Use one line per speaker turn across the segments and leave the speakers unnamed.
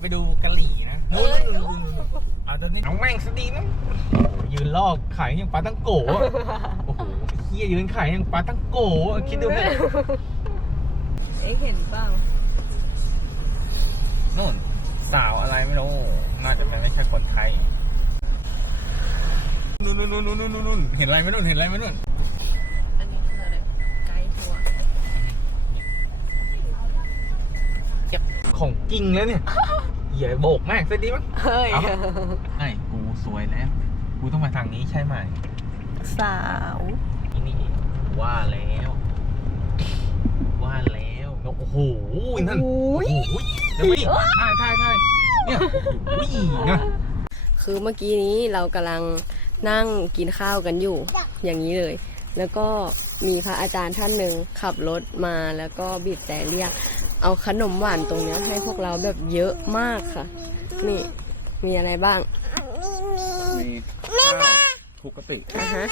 ไปดูกะหรี่นะนู่นเอาตอนนี้น้องแม่งสดีนะโอ้โหยืนลอกขายอย่างปลาตั้งโกะโอ้โหเฮียยืนขายอย่างปลาตั้งโกะคิดดูนะ
เอ๊ะเห็นเปล่า
นู่นสาวอะไรไม่รู้น่าจะไม่ใช่คนไทยนู่นนู่นนู่นนู่นนู่นนู่นเห็นอะไรไหมนู่นเห็นอะไรไหมนู่น
อันนี้คืออะไรไกด์ทัวร์
ของจริงแล้วเนี่ย อย่าโบกมากซะดีมั้ง
เฮ้ย
เอาไอ้กูสวยแล้ว กูต้องมาทางนี้ใช่ไหม
สาว
นี่นี่ว่าแล้ว ว่าแล้วโอ้โหนั่น
โอ้ย
โอ้โหแล้วนี่ถ่ายถ่ายถ่ายเนี่ยโอ้โหนะ
คือเมื่อกี้นี้เรากำลังนั่งกินข้าวกันอยู่ อย่างนี้เลย แล้วก็มีพระอาจารย์ท่านหนึ่งขับรถมาแล้วก็บีบแต่เรียก เอาขนมหวานตรงเนี้ยให้พวกเราแบบเยอะมากค่ะ นี่มีอะไรบ้าง
มีข้าวทุกกติ
อะฮะ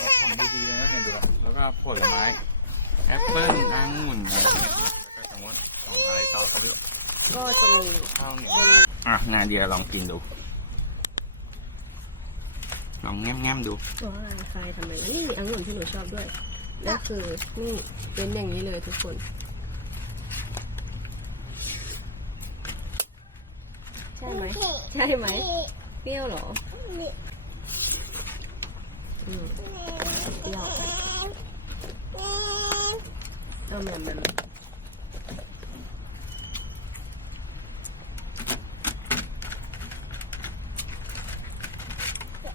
เราทำดีๆนะเนี่ยดูแล้วก็ผลไม้แอปเปิ้ลองุ่นอะไรเนี่ยแล้วก็จังหวัดของอะไรต่อก็ด้วย
ก็จะมี
ข้าวเหนียวอะงานเดียวลองกินดู ลองแง้มๆดู
ว้ายใครทำไมนี่มีองุ่นที่หนูชอบด้วยนั่นคือนี่เป็นอย่างนี้เลยทุกคน ช่ไหมใช่ไหมเปรี้ยวเหรออืมเปรี้ยวเอาแมมแมม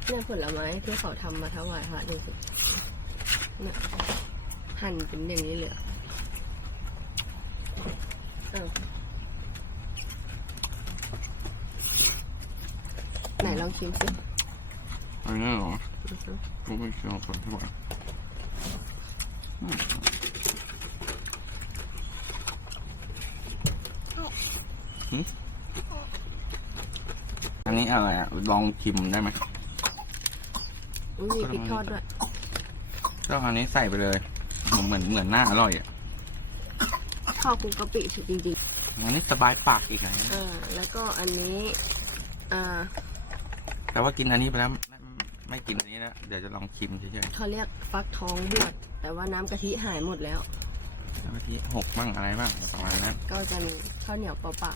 เนี่ยผลไม้ที่เขาทำมาถวายพระดูสิเนี่ยหั่นเป็นอย่างนี้เลยเออ ไหนลองชิมสิ
อันนี้เหรอ
อือฮึ
ผมไม่ชอบคนที่ว่าอันนี้อะไรอะ ลองชิมได้ไหม
อุ๊ยมีพริกทอดด้วย
ก็อันนี้ใส่ไปเลย เหมือนเหมือนหน้าอร่อยอะ
ข้าวคลุกกะปิสุดจริง
อันนี้สบายปากอีกนะ
ๆอ่าแล้วก็อันนี้ อ่า
แต่ว่ากินอันนี้ไปแล้วไม่ไม่กินอันนี้แล้วเดี๋ยวจะลองชิมเฉย
เขาเรียกฟักทองบวชแต่ว่าน้ำกะทิหายหมดแล้ว
ๆแล้วที่หกบ้างอะไรบ้างประมาณนั้น
ก็จะมีข้าวเหนียวเปล่า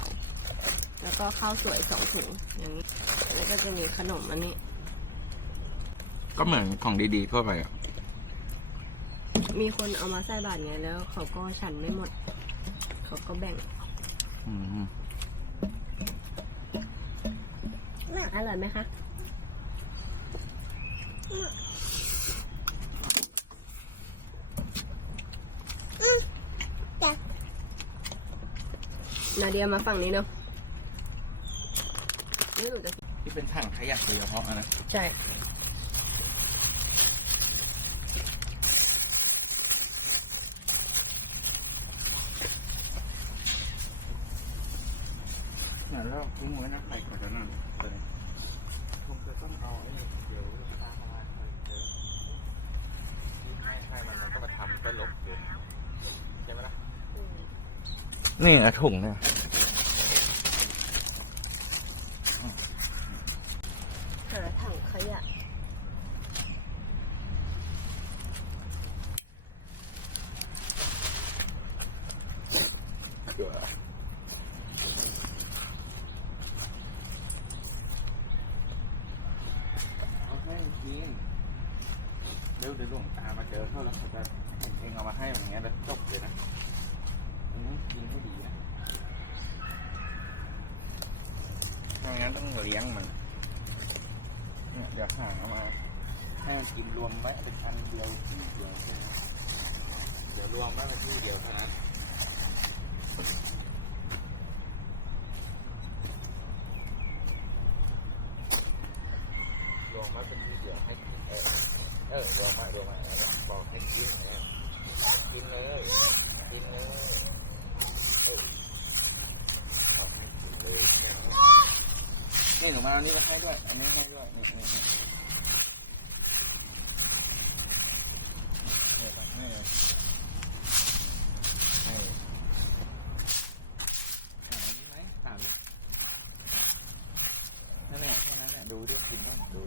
ๆ แล้วก็ข้าวสวยสองถุงอย่างนี้ แล้วก็จะมีขนมอันนี้
ก็เหมือนของดีๆทั่วไปอะ
มีคนเอามาใส่บาตรไงแล้วเขาก็ฉันไม่หมด เขาก็แบ่ง
อืม
อร่อยไหมคะ นาเดียมาฝั่งนี้เนาะนี่หนูจะ
ที่เป็นถังขยะโดยเฉพาะนะ
ใช่
เนี่ยแล้วทิ้งไว้นะใส่ก่อนจะนั่นเลยผมจะต้องเอาไอ้นี่เดี๋ยวตามมาเจอให้ให้มันแล้วก็มาทำก็ลบเกินใช่ไหมล่ะ นี่อะถุงเนี่ย
หาถังขยะ
เกลือเอาให้กินเดี๋ยวเดี๋ยวหลวงตามาเจอเขาแล้วเขาจะเองเอามาให้อย่างเงี้ยแล้วจบเลยนะ อันนี้กินให้ดีนะไม่งั้นต้องเลี้ยงมันเนี่ยเดี๋ยวหาเอามาให้มันกินรวมไว้เป็นอันเดียวที่เดียวเดี๋ยวรวมไว้เป็นที่เดียวเท่านั้น นี่หนูมาอานี่มาให้ด้วย อันนี้ให้ด้วยนี่นี่นี่นั่นแหละแค่นั้นแหละดูด้วกินบ้างดู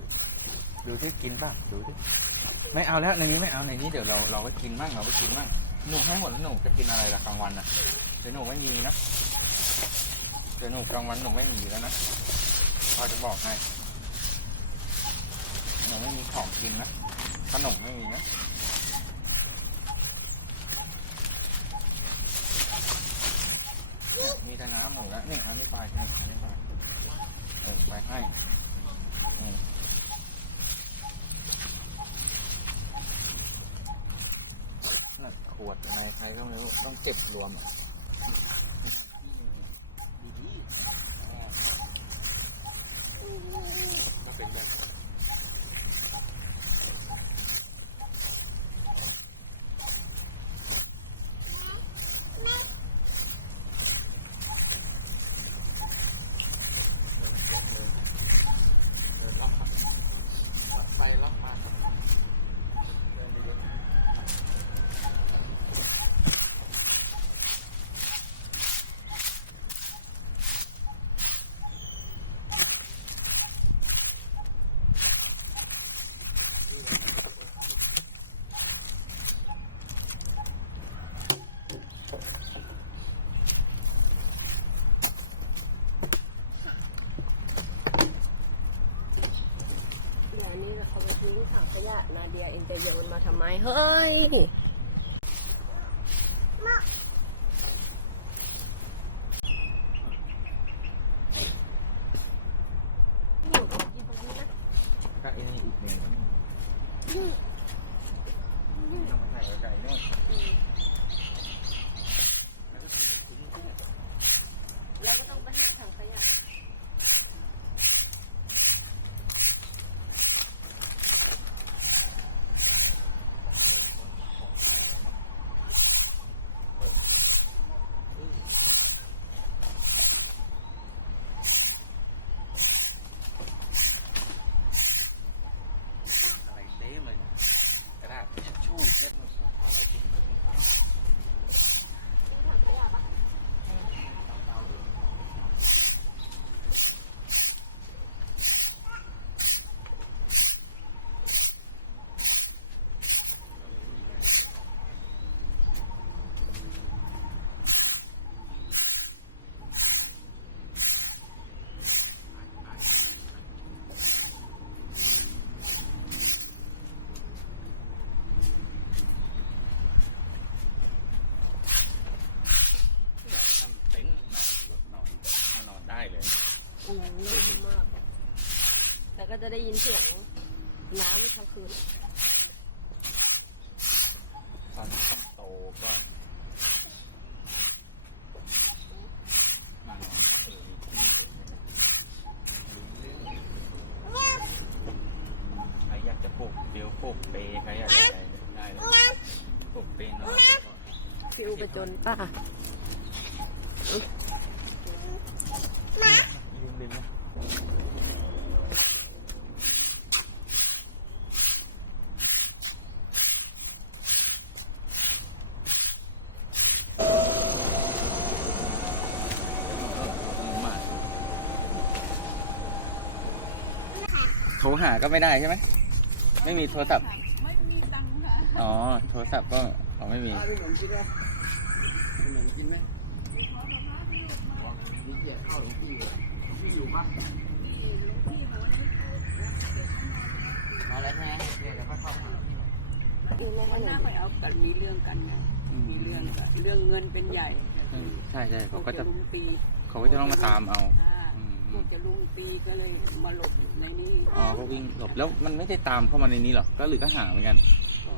ดูด้วกินบ้างดูด้วไม่เอาแล้วในนี้ไม่เอาในนี้เดี๋ยวเราเราก็กินบ้างเราก็กินบ้างหนูให้หมดแล้วหนูจะกินอะไรละกลางวันนะเดี๋ยวหนูไม่มีนะเดี๋ยวหนูกลางวันหนูไม่มีแล้วนะ พ่อจะบอกให้หนูไม่มีของกินนะ ขนมไม่มีนะมีแต่น้ำหมดแล้วนี่อันนี้ไปอันนี้ไปเออไปให้อืมน่ขวดอะไรใครก็ไม่รู้ต้องเก็บรวมอะ ก็เป็นแบบเดินล็อกไปล็อกมาเดินดีๆ
แล้วนี่เขาไปทิ้งถังขยะนาเดียเองจะโยน มาทำไมเฮ้ย
ก็ไอ้นี่อีกหนึ่งเอามาใส่ไก่ด้วยแล้วก็ทิ้งด้วย
แล้วก็ต้องไปหาถังขยะ
อะไรเต็มเลยนะกระดาษทิชชู่เช็ดหมดเอาไปทิ้งถุงเท้าทำเต็นท์นอนรถนอนมานอนได้เลย
อืมนุ่มมาก แล้วก็ จะได้ยินเสียงน้ำทั้งคืน
ตอนต้องโตก็มานอนเออมีที่เลยนะรู้เรื่องใครอยากจะปลูกเดี๋ยวปลูกเปรย์ใครอยากจะอะไรได้เลยปลูกเปรย์นอนดีกว่า
ฟิวไปจนป่ะ
ยืนริมนะโทร หาก็ไม่ได้ใช่ไหม ไม่มีโทรศัพท์
ไม่มีตังค์ค่ะ
อ๋อ โทรศัพท์ก็เขาไม่มี
ขนมกินไหมขนมกินไหมมีเกียร์เข้าหลวงพี่เลยพี่อยู่ปะมาแล้วใช่ไหมเดี๋ยวค่อยเข้าหาพี่
วันหน้าไปเอากันมีเรื่องกันนะ
อืม
มีเรื่องกันเรื่องเงินเป็นใหญ่
ใช่ใช่เขาก็จะ
ลุมตี
เขาก็จะต้องมาตามเอา
ค่ะ
อืม
พวกจะลุมตีก็เลยมาหลบอยู่ในนี้
อ๋อก็วิ่งหลบแล้วมันไม่ได้ตามเข้ามาในนี้หรอก็หรือก็หาเหมือนกัน
ก็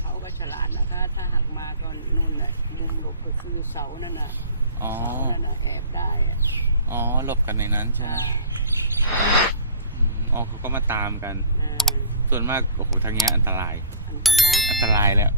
เขาก็ฉลาดนะคะถ้าหักมาก็นู่นแหละมุมหลบก็คือเสานั่นน่ะ
อ๋อ
เสานั่นน่ะแอบได้อะ
อ๋อหลบกันในนั้นใช่ไหม
ค่ะ
อืมอ๋อเขาก็มาตามกัน
อ่า
ส่วนมากโอ้โหทางเนี้ยอันตราย
อันตราย
อันตรายแล้ว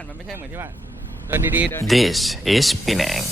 บ้านมันไม่ใช่เหมือนที่บ้านเดินดีๆเดินดีๆ
This is Penang.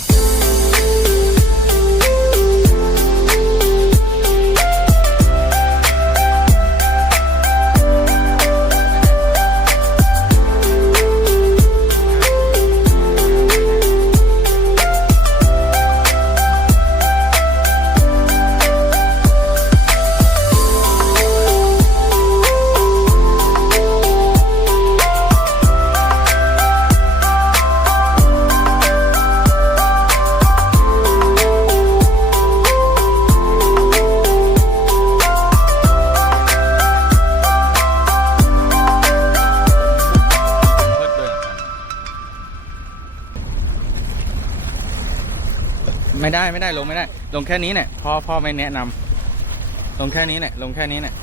ไม่ได้ลงไม่ได้ ลงแค่นี้เนี่ยพ่อพ่อไม่แนะนำลงแค่นี้เนี่ยลงแค่นี้เนี่ย